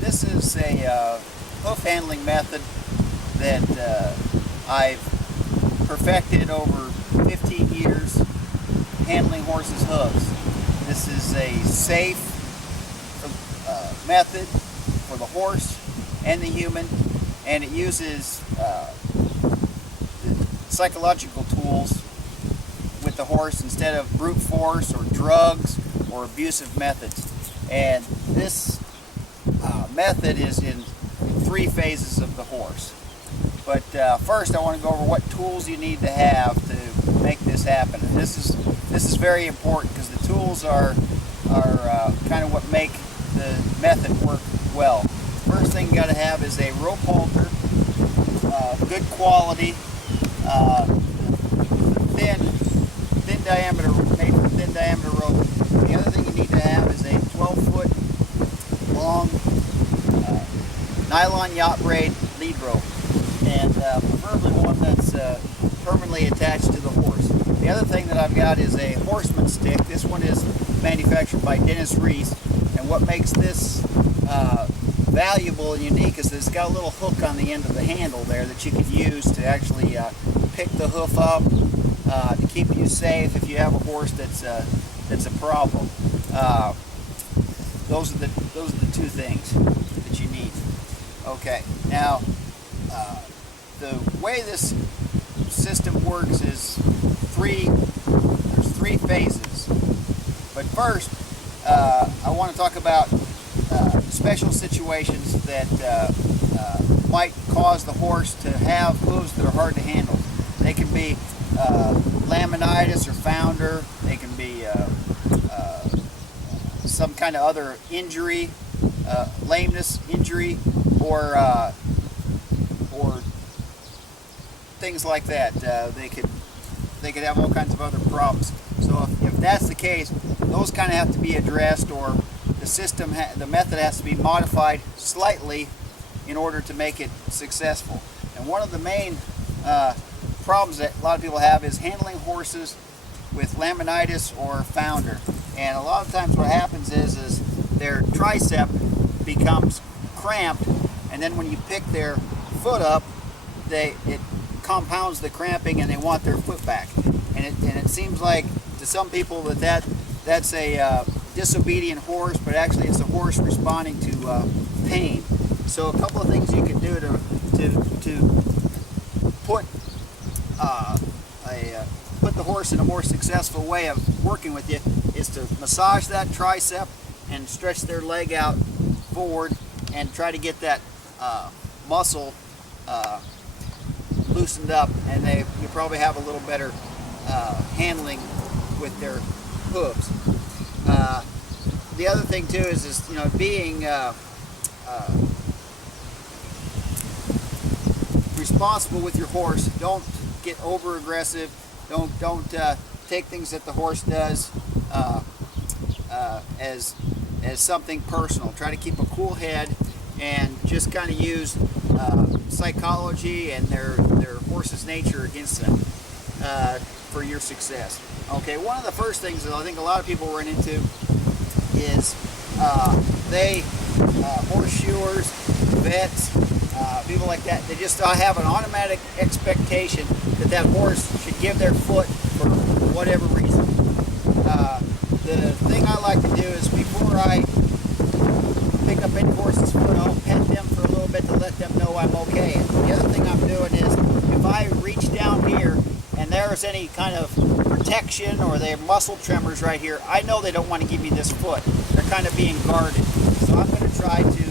This is a hoof handling method that I've perfected over 15 years handling horses' hooves. This is a safe method for the horse and the human, and it uses psychological tools with the horse instead of brute force or drugs or abusive methods. And this method is in 3 phases of the horse. But first I want to go over what tools you need to have to make this happen. And this is very important because the tools are kind of what make the method work well. First thing you got to have is a rope halter, good quality, thin diameter, made from thin diameter rope. The other thing you need to have is a 12-foot long nylon yacht braid lead rope, and preferably one that's permanently attached to the horse. The other thing that I've got is a horseman stick. This one is manufactured by Dennis Reese, and what makes this valuable and unique is that it's got a little hook on the end of the handle there that you can use to actually pick the hoof up to keep you safe if you have a horse that's a problem. Those are the 2 things that you need. Okay, now the way this system works is there's 3 phases. But first, I want to talk about special situations that might cause the horse to have hooves that are hard to handle. They can be laminitis or founder. They can be some kind of other injury, lameness, injury, or things like that. They could have all kinds of other problems. So if that's the case, those kind of have to be addressed, or the method has to be modified slightly in order to make it successful. And one of the main problems that a lot of people have is handling horses with laminitis or founder. And a lot of times what happens is their tricep becomes cramped, and then when you pick their foot up, it compounds the cramping and they want their foot back. And it seems like to some people that's a disobedient horse, but actually it's a horse responding to pain. So a couple of things you can do to put put the horse in a more successful way of working with you is to massage that tricep and stretch their leg out forward and try to get that muscle loosened up, and you probably have a little better handling with their hooves. The other thing too is being responsible with your horse. Don't get over aggressive. Don't take things that the horse does as something personal. Try to keep a cool head and just kind of use psychology and their horse's nature against them for your success. Okay, one of the first things that I think a lot of people run into is horseshoers, vets, people like that, they just have an automatic expectation that horse should give their foot for whatever reason. The thing I like to do is before I pick up any horse's foot, I'll pet them for a little bit to let them know I'm okay. And the other thing I'm doing is if I reach down here and there's any kind of protection or they have muscle tremors right here, I know they don't want to give me this foot. They're kind of being guarded. So I'm going to try to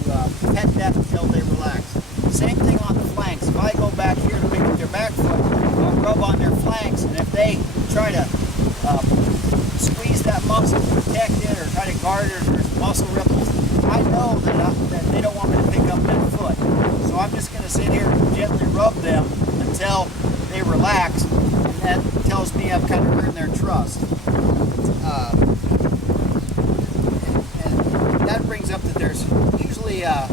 pet that until they relax. Same thing on the flanks. If I go back here to pick up their back foot, I'll rub on their flanks, and if they try to squeeze that muscle, protect it, or try to guard it, or there's muscle ripples, I know that they don't want me to pick up that foot. So I'm just going to sit here and gently rub them until they relax, and that tells me I've kind of earned their trust. And that brings up that there's usually a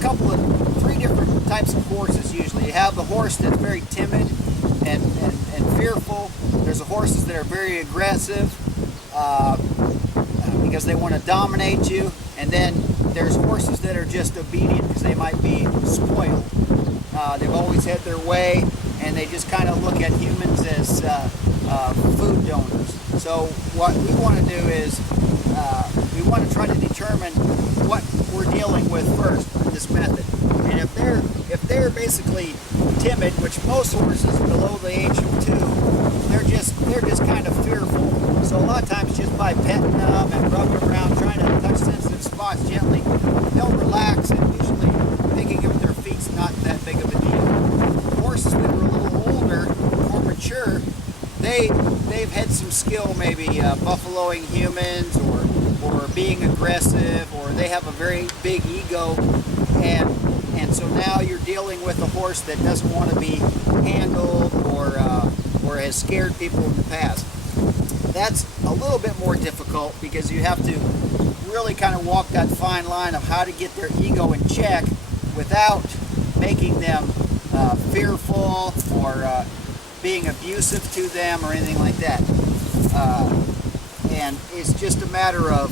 couple of 3 different types of horses. Usually you have the horse that's very timid and fearful. There's the horses that are very aggressive. because they want to dominate you, and then there's horses that are just obedient because they might be spoiled. They've always had their way, and they just kind of look at humans as food donors. So what we want to do is we want to try to determine what we're dealing with first in this method. And if they're basically timid, which most horses below the age of 2, they're just kind of fearful. So a lot of times just by petting them and rubbing around, trying to touch sensitive spots gently, they'll relax, and usually picking up their feet's not that big of a deal. Horses that are a little older, more mature, they've had some skill, maybe buffaloing humans or being aggressive, or they have a very big ego, and so now you're dealing with a horse that doesn't want to be handled or has scared people in the past. That's a little bit more difficult because you have to really kind of walk that fine line of how to get their ego in check without making them fearful or being abusive to them or anything like that. And it's just a matter of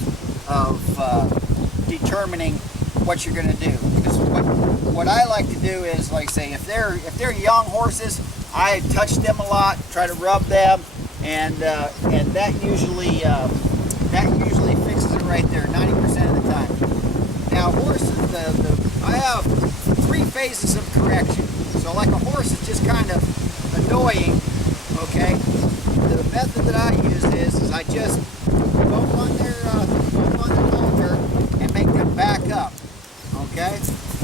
determining what you're going to do. Because what I like to do is, like say, if they're young horses, I touch them a lot, try to rub them, and that usually fixes it right there 90% of the time. Now horses, I have 3 phases of correction. So like a horse is just kind of annoying, okay? The method that I use is I just bump on their halter and make them back up, okay?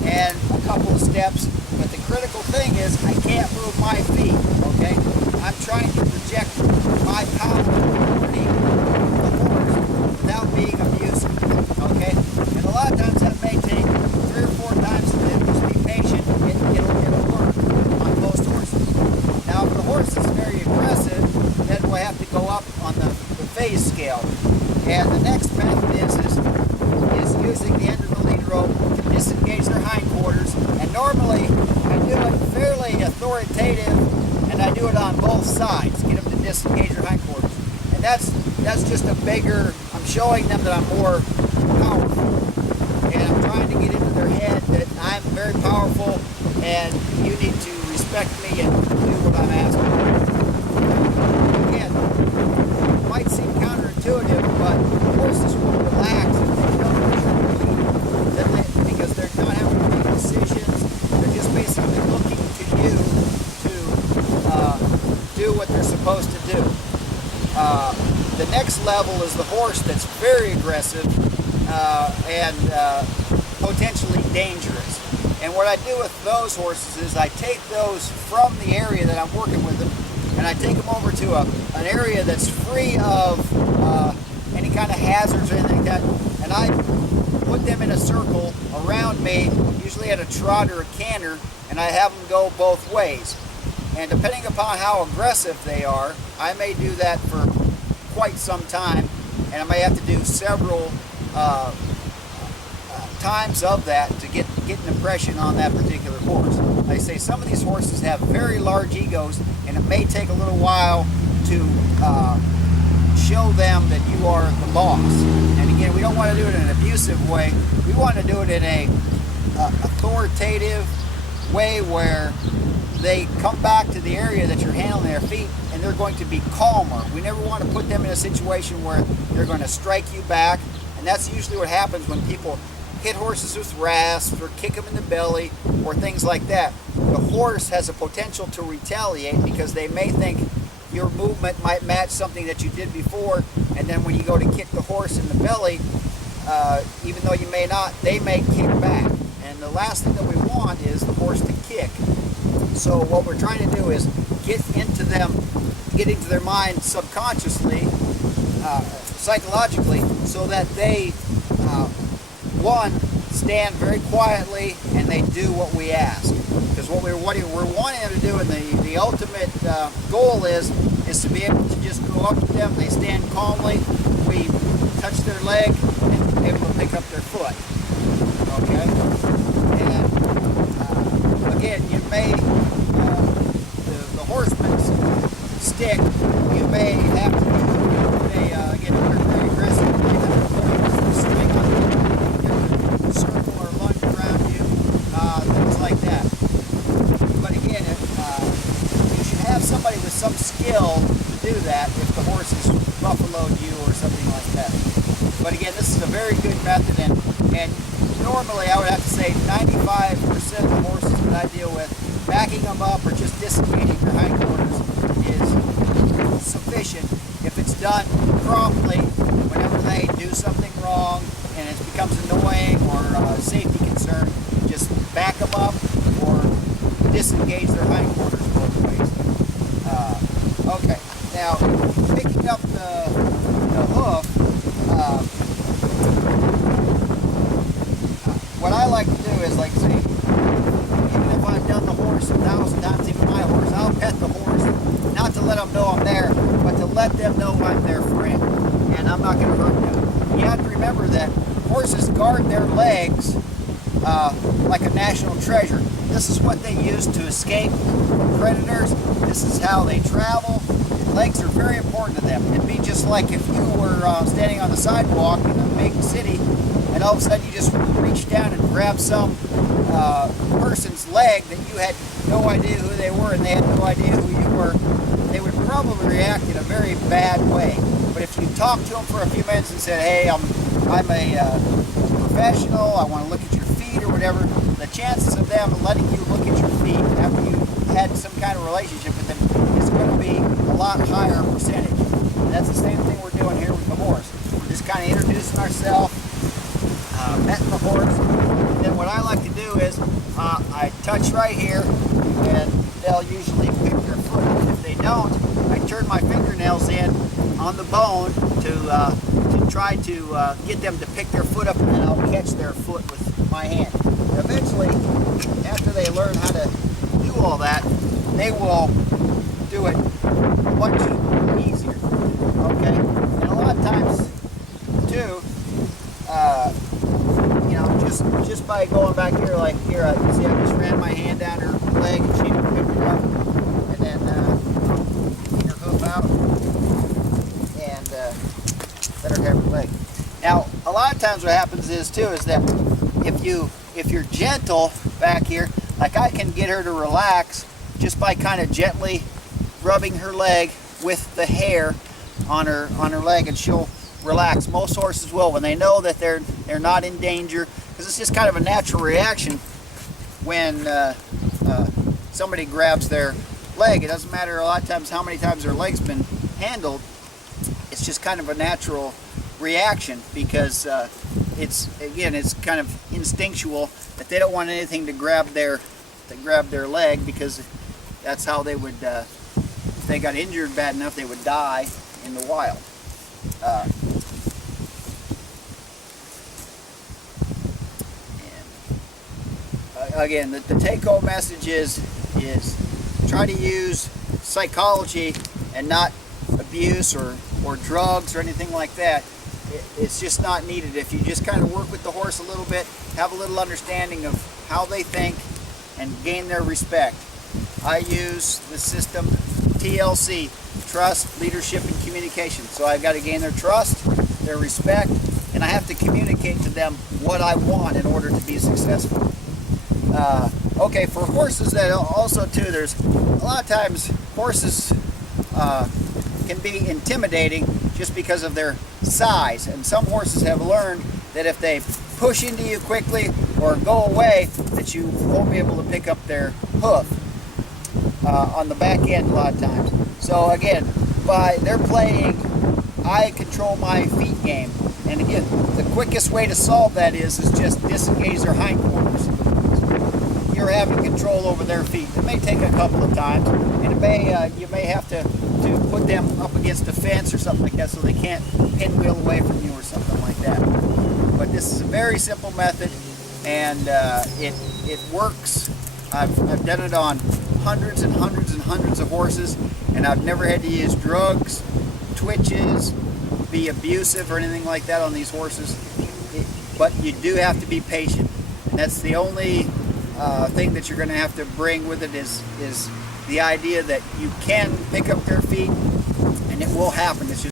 And a couple of steps, but the critical thing is I can't move my feet, okay? I'm trying to project my power authority the horse without being abusive, okay? And a lot of times that may take 3 or 4 times, and then just be patient. It'll work on most horses. Now, if the horse is very aggressive, then we'll have to go up on the phase scale. And the next method is using the end of the lead rope to disengage their hindquarters. And normally, I do it fairly authoritative, and I do it on both sides, get them to disengage their hindquarters. And that's just a bigger, I'm showing them that I'm more powerful. And I'm trying to get into their head that I'm very powerful, and you need to respect me and do what I'm asking. Again, it might seem counterintuitive, but horses will relax if they know what you're doing, because they're not having to make decisions. They're just basically looking to you to do what they're supposed to do. The next level is the horse that's very aggressive and potentially dangerous. And what I do with those horses is I take those from the area that I'm working with them, and I take them over to an area that's free of any kind of hazards or anything like that, and I put them in a circle around me, usually at a trot or a canter, and I have them go both ways. And depending upon how aggressive they are, I may do that for quite some time, and I may have to do several times of that to get an impression on that particular horse. Like I say, some of these horses have very large egos, and it may take a little while to show them that you are the boss. And again, we don't want to do it in an abusive way. We want to do it in a authoritative way where they come back to the area that you're handling their feet, and they're going to be calmer. We never want to put them in a situation where they're going to strike you back, and that's usually what happens when people hit horses with rasps or kick them in the belly or things like that. The horse has a potential to retaliate because they may think your movement might match something that you did before, and then when you go to kick the horse in the belly, even though you may not, they may kick back. And the last thing that we want is the horse to kick. So what we're trying to do is get into their mind subconsciously, psychologically, so that they, one, stand very quietly and they do what we ask. Because what we're wanting them to do, and the ultimate goal is to be able to just go up to them, they stand calmly, we touch their leg, and able to pick up their foot. Okay? And again, you may, the horseman's stick, you may have to, again, if they're very aggressive, you may have to put But again, this is a very good method, and normally I would have to say 95% of the horses that I deal with, backing them up or just disengaging their hindquarters is sufficient if it's done promptly. Whenever they do something wrong and it becomes annoying or a safety concern, just back them up or disengage their hindquarters both ways. Okay, now picking up the hoof, what I like to do is, like, say, even if I've done the horse 1,000 times, even my horse, I'll pet the horse, not to let them know I'm there, but to let them know I'm their friend, and I'm not going to hurt them. You have to remember that horses guard their legs like a national treasure. This is what they use to escape from predators. This is how they travel. Legs are very important to them. It'd be just like if you were standing on the sidewalk in a big city and all of a sudden you just reach down and grab some person's leg that you had no idea who they were and they had no idea who you were. They would probably react in a very bad way. But if you talk to them for a few minutes and said, hey, I'm a professional, I want to look at your feet or whatever, the chances of them letting you look at your feet after you had some kind of relationship with them is going to be a lot higher percentage. And that's the same thing we're doing here with the horse. We're just kind of introducing ourselves, petting the horse. And then what I like to do is I touch right here, and they'll usually pick their foot. If they don't, I turn my fingernails in on the bone to try to get them to pick their foot up, and then I'll catch their foot with my hand. Eventually, after they learn how to do all that, they will do it much easier. Okay, and a lot of times too, you know, just by going back here, like here, you see, I just ran my hand down her leg and she picked it up, and then her hoof out, and let her have her leg. Now, a lot of times what happens is too is that if you're gentle back here, like I can get her to relax just by kind of gently rubbing her leg with the hair on her leg, and she'll relax. Most horses will when they know that they're not in danger, because it's just kind of a natural reaction when somebody grabs their leg. It doesn't matter a lot of times how many times their leg's been handled. It's just kind of a natural reaction, because it's kind of instinctual that they don't want anything to grab their leg, because that's how they would, if they got injured bad enough, they would die in the wild. Again, the take-home message is try to use psychology and not abuse or drugs or anything like that. It's just not needed. If you just kind of work with the horse a little bit, have a little understanding of how they think, and gain their respect. I use the system TLC, trust, leadership, and communication. So I've got to gain their trust, their respect, and I have to communicate to them what I want in order to be successful. Okay, for horses that also too, there's a lot of times horses can be intimidating just because of their size, and some horses have learned that if they push into you quickly or go away, that you won't be able to pick up their hoof on the back end a lot of times. So again, by they're playing I control my feet game, and again, the quickest way to solve that is just disengage their hindquarters. You're having control over their feet. It may take a couple of times, and it may you may have to put them up against a fence or something like that, so they can't pinwheel away from you or something like that. But this is a very simple method, and it works. I've done it on hundreds and hundreds and hundreds of horses, and I've never had to use drugs, twitches, be abusive or anything like that on these horses. But you do have to be patient, and that's the only thing that you're going to have to bring with it is the idea that you can pick up their feet, and it will happen. It's just